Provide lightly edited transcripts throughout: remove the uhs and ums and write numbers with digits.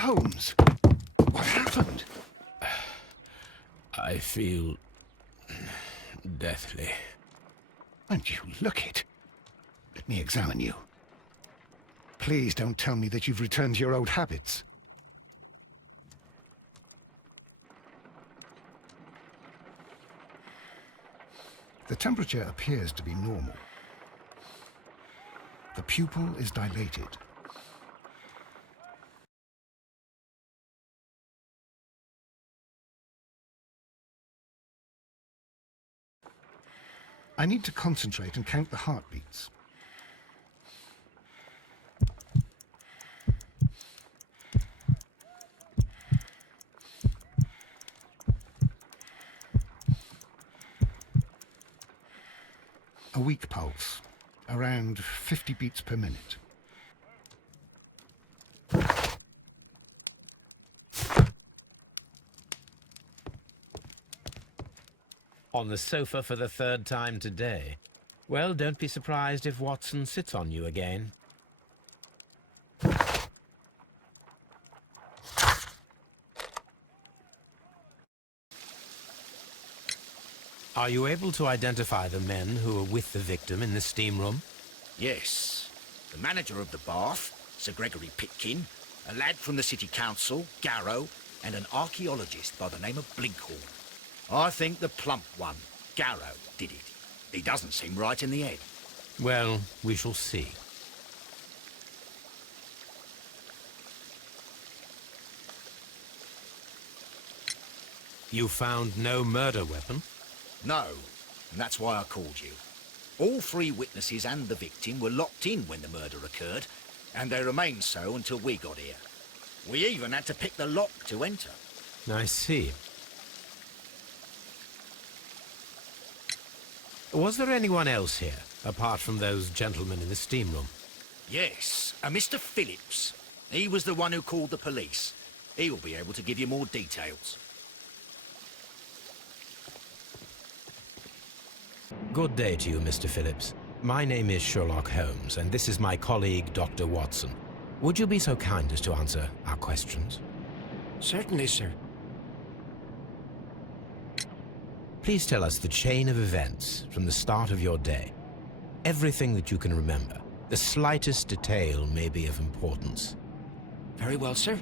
Holmes, what happened? I feel deathly. And you look it. Let me examine you. Please don't tell me that you've returned to your old habits. The temperature appears to be normal. The pupil is dilated. I need to concentrate and count the heartbeats. A weak pulse, around 50 beats per minute. On the sofa for the third time today. Well, don't be surprised if Watson sits on you again. Are you able to identify the men who were with the victim in the steam room? Yes. The manager of the bath, Sir Gregory Pitkin, a lad from the city council, Garrow, and an archaeologist by the name of Blinkhorn. I think the plump one, Garrow, did it. He doesn't seem right in the head. Well, we shall see. You found no murder weapon? No, and that's why I called you. All three witnesses and the victim were locked in when the murder occurred, and they remained so until we got here. We even had to pick the lock to enter. I see. Was there anyone else here, apart from those gentlemen in the steam room? Yes, a Mr. Phillips. He was the one who called the police. He'll be able to give you more details. Good day to you, Mr. Phillips. My name is Sherlock Holmes, and this is my colleague, Dr. Watson. Would you be so kind as to answer our questions? Certainly, sir. Please tell us the chain of events from the start of your day. Everything that you can remember. The slightest detail may be of importance. Very well, sir.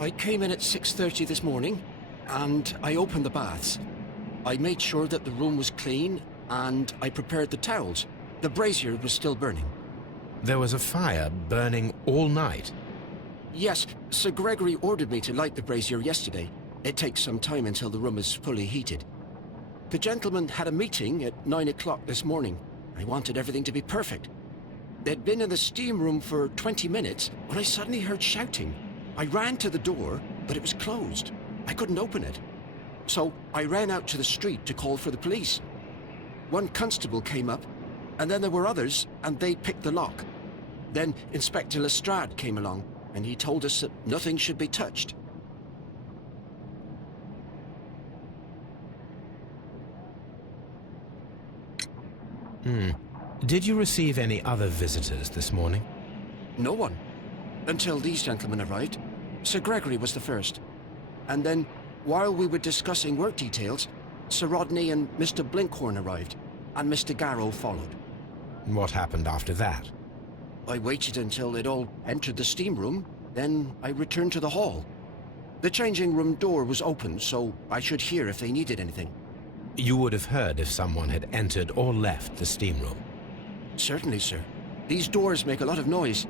I came in at 6:30 this morning, and I opened the baths. I made sure that the room was clean, and I prepared the towels. The brazier was still burning. There was a fire burning all night. Yes, Sir Gregory ordered me to light the brazier yesterday. It takes some time until the room is fully heated. The gentleman had a meeting at 9 o'clock this morning. I wanted everything to be perfect. They'd been in the steam room for 20 minutes when I suddenly heard shouting. I ran to the door, but it was closed. I couldn't open it. So I ran out to the street to call for the police. One constable came up, and then there were others, and they picked the lock. Then Inspector Lestrade came along, and he told us that nothing should be touched. Did you receive any other visitors this morning? No one. Until these gentlemen arrived. Sir Gregory was the first. And then, while we were discussing work details, Sir Rodney and Mr. Blinkhorn arrived, and Mr. Garrow followed. What happened after that? I waited until they'd all entered the steam room, then I returned to the hall. The changing room door was open, so I should hear if they needed anything. You would have heard if someone had entered or left the steam room. Certainly, sir. These doors make a lot of noise.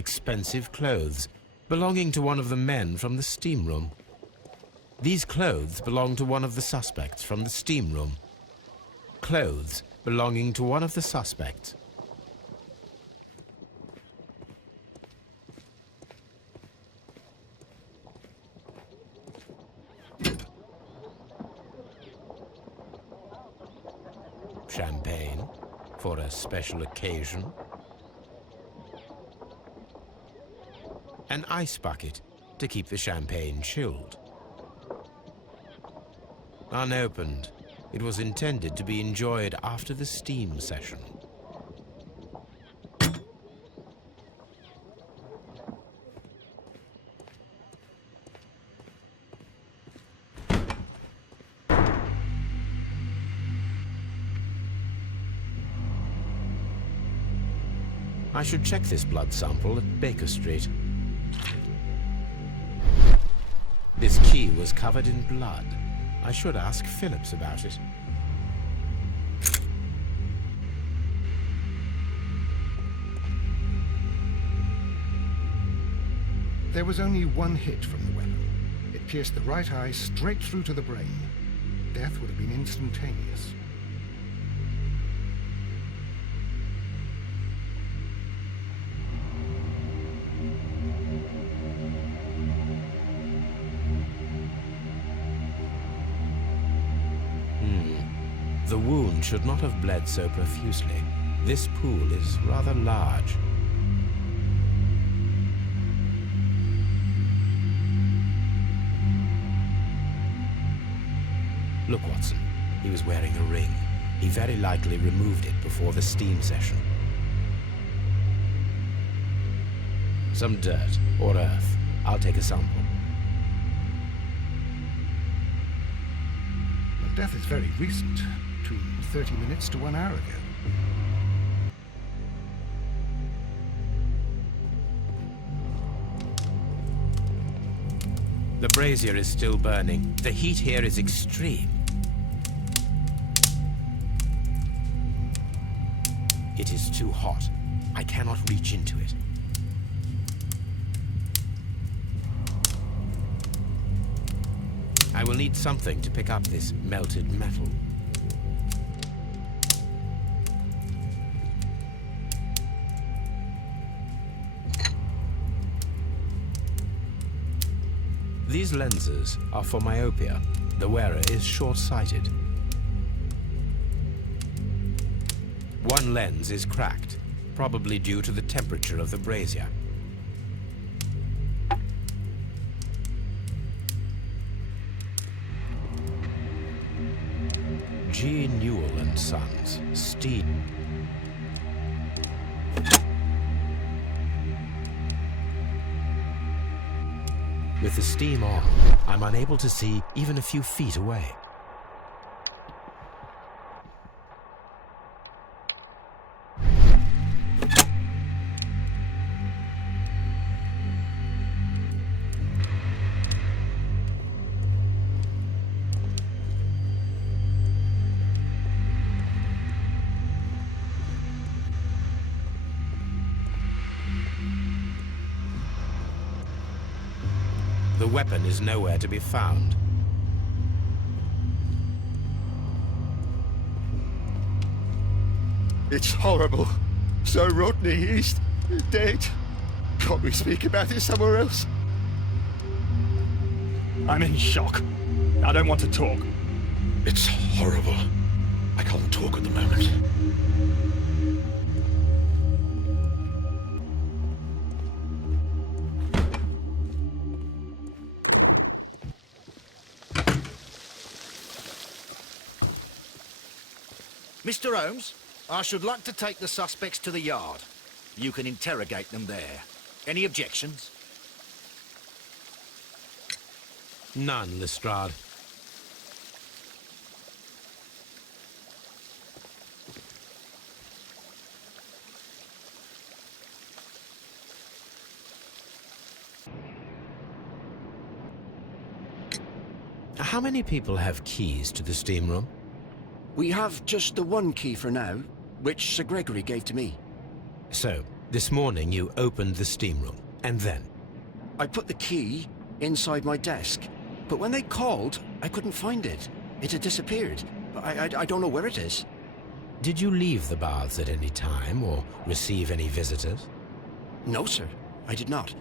expensive clothes belonging to one of the men from the steam room. These clothes belong to one of the suspects from the steam room. Clothes belonging to one of the suspects. Champagne for a special occasion. An ice bucket to keep the champagne chilled. Unopened, it was intended to be enjoyed after the steam session. I should check this blood sample at Baker Street. This key was covered in blood. I should ask Phillips about it. There was only one hit from the weapon. It pierced the right eye straight through to the brain. Death would have been instantaneous. The wound should not have bled so profusely. This pool is rather large. Look, Watson. He was wearing a ring. He very likely removed it before the steam session. Some dirt or earth. I'll take a sample. The death is very recent. Between 30 minutes to 1 hour ago. The brazier is still burning. The heat here is extreme. It is too hot. I cannot reach into it. I will need something to pick up this melted metal. These lenses are for myopia. The wearer is short-sighted. One lens is cracked, probably due to the temperature of the brazier. G. Newell and Sons, Steve. With the steam on, I'm unable to see even a few feet away. The weapon is nowhere to be found. It's horrible. So Rodney, he's dead. Can't we speak about it somewhere else? I'm in shock. I don't want to talk. It's horrible. I can't talk at the moment. Mr. Holmes, I should like to take the suspects to the yard. You can interrogate them there. Any objections? None, Lestrade. How many people have keys to the steam room? We have just the one key for now, which Sir Gregory gave to me. So, This morning you opened the steam room, and then? I put the key inside my desk, but when they called, I couldn't find it. It had disappeared. I don't know where it is. Did you leave the baths at any time, or receive any visitors? No, sir. I did not.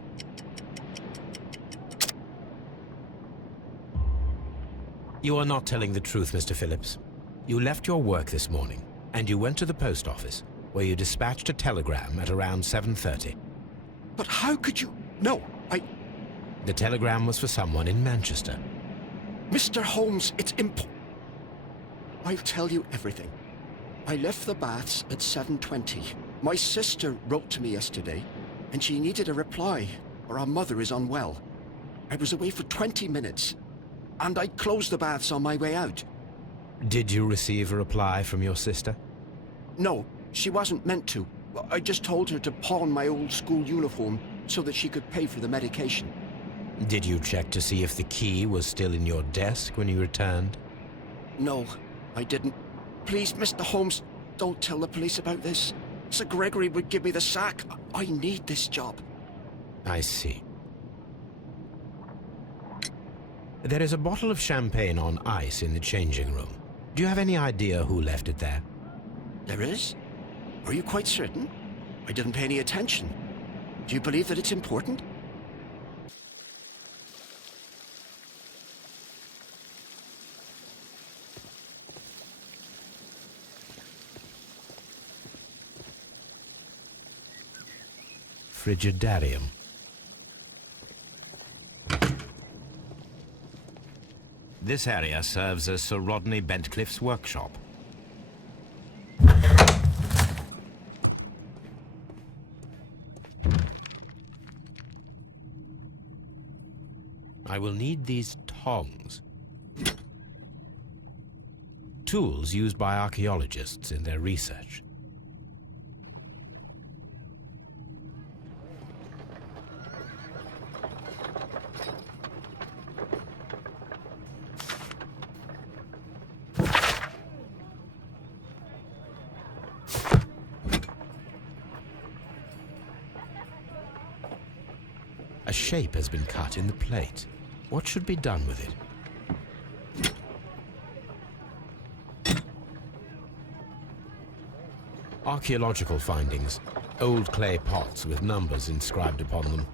You are not telling the truth, Mr. Phillips. You left your work this morning, and you went to the post office, where you dispatched a telegram at around 7:30. But how could you... No, The telegram was for someone in Manchester. Mr. Holmes, it's I'll tell you everything. I left the baths at 7:20. My sister wrote to me yesterday, and she needed a reply, or our mother is unwell. I was away for 20 minutes, and I closed the baths on my way out. Did you receive a reply from your sister? No, she wasn't meant to. I just told her to pawn my old school uniform so that she could pay for the medication. Did you check to see if the key was still in your desk when you returned? No, I didn't. Please, Mr. Holmes, don't tell the police about this. Sir Gregory would give me the sack. I need this job. I see. There is a bottle of champagne on ice in the changing room. Do you have any idea who left it there? There is? Are you quite certain? I didn't pay any attention. Do you believe that it's important? Frigidarium. This area serves as Sir Rodney Bentcliffe's workshop. I will need these tongs. Tools used by archaeologists in their research. A shape has been cut in the plate. What should be done with it? Archaeological findings. Old clay pots with numbers inscribed upon them.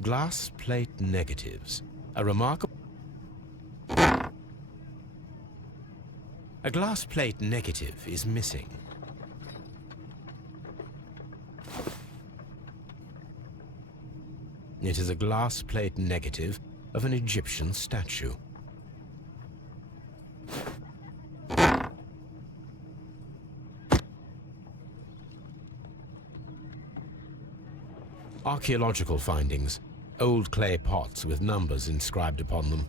Glass plate negatives. A remarkable... A glass plate negative is missing. It is a glass plate negative of an Egyptian statue. Archaeological findings. Old clay pots with numbers inscribed upon them.